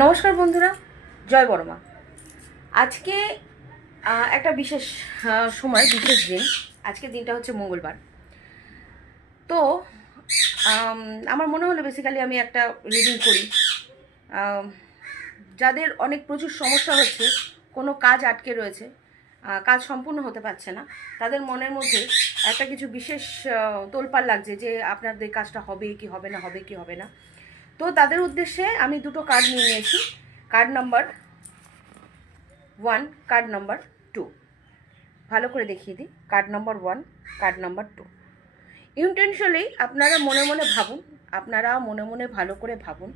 নমস্কার বন্ধুরা, জয় বড়মা। আজকে একটা বিশেষ সময়, বিশেষ দিন। আজকে দিনটা হচ্ছে মঙ্গলবার। তো আমার মনে হলো বেসিক্যালি আমি একটা রিডিং করি। যাদের অনেক প্রচুর সমস্যা হচ্ছে, কোনো কাজ আটকে রয়েছে, কাজ সম্পূর্ণ হতে পারছে না, তাদের মনের মধ্যে একটা কিছু বিশেষ তোলপাড় লাগছে যে আপনাদের কাজটা হবে কি হবে না, হবে কি হবে না। তো তাদের উদ্দেশ্যে আমি দুটো কার্ড নিয়ে নিয়েছি। Card number 1, card number 2। ভালো করে দেখিয়ে দিই। Card number 1, card number 2। Intentionally আপনারা মনে মনে ভাবুন, আপনারা মনে মনে ভালো করে ভাবুন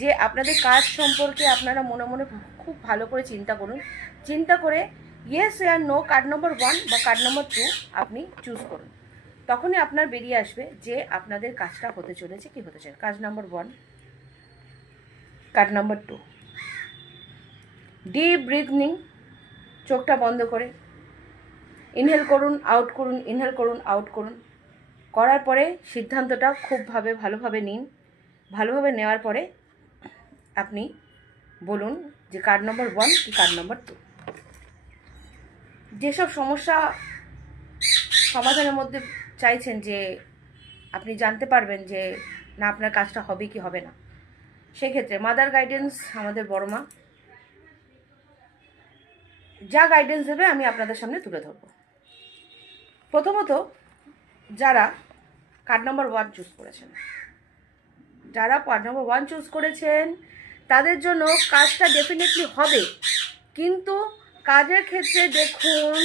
যে আপনাদের কাজ সম্পর্কে আপনারা মনে মনে খুব ভালো করে চিন্তা করুন। চিন্তা করে ইয়েস আর নো, কার্ড নাম্বার 1 বা কার্ড নাম্বার 2 আপনি চুজ করুন। তখনই আপনার বেরিয়ে আসবে যে আপনাদের কাজটা হতে চলেছে কি হতে চলেছে। কাজ number 1, card number 2। Deep breath নিন, চোখটা বন্ধ করে। ইনহেল করুন, আউট করুন, ইনহেল করুন, আউট করুন। করার পরে সিদ্ধান্তটা খুব ভালোভাবে নিন। ভালোভাবে নেওয়ার পরে আপনি বলুন যে কার্ড নম্বর 1 কি কার্ড নম্বর 2। যেসব সমস্যা সমাধানের মধ্যে চাইছেন যে আপনি জানতে পারবেন যে না আপনার কাজটা হবে কি হবে না, সেক্ষেত্রে মাদার গাইডেন্স, আমাদের বড় মা যা গাইডেন্স দেবে আমি আপনাদের সামনে তুলে ধরব। প্রথমত, যারা কার্ড নাম্বার 1 চুজ করেছেন, যারা কার্ড নাম্বার 1 চুজ করেছেন তাদের জন্য কাজটা ডেফিনেটলি হবে, কিন্তু কাজের ক্ষেত্রে দেখুন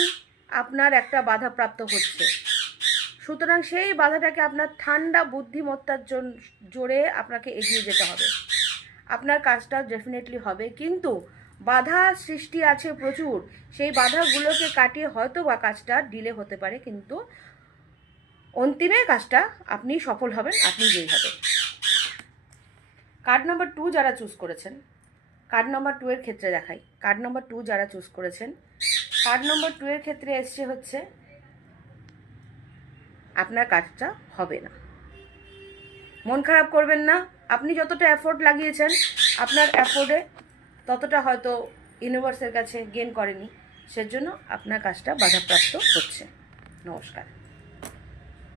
আপনার একটা বাধাপ্রাপ্ত হচ্ছে। সুতরাং সেই বাধাটাকে আপনার ঠান্ডা বুদ্ধিমত্তার জোরে আপনাকে এগিয়ে যেতে হবে। আপনার কাজটা ডেফিনেটলি হবে, কিন্তু বাধা সৃষ্টি আছে প্রচুর। সেই বাধাগুলোকে কাটিয়ে হয়তো বা কাজটা ডিলে হতে পারে, কিন্তু অন্তিমে কাজটা আপনি সফল হবেন, আপনি জয়ী হবেন। কার্ড নাম্বার 2 যারা চুজ করেছেন, কার্ড নাম্বার 2 এর ক্ষেত্রে দেখাই। কার্ড নাম্বার 2 যারা চুজ করেছেন, কার্ড নাম্বার 2 এর ক্ষেত্রে এসছে হচ্ছে আপনার কাজটা হবে না। মন খারাপ করবেন না। আপনি যতটা এফোর্ট লাগিয়েছেন, আপনার এফোর্টে ততটা হয়তো ইউনিভার্সের কাছে গেইন করেনি, সেজন্য আপনার কাজটা বাধাপ্রাপ্ত হচ্ছে। নমস্কার।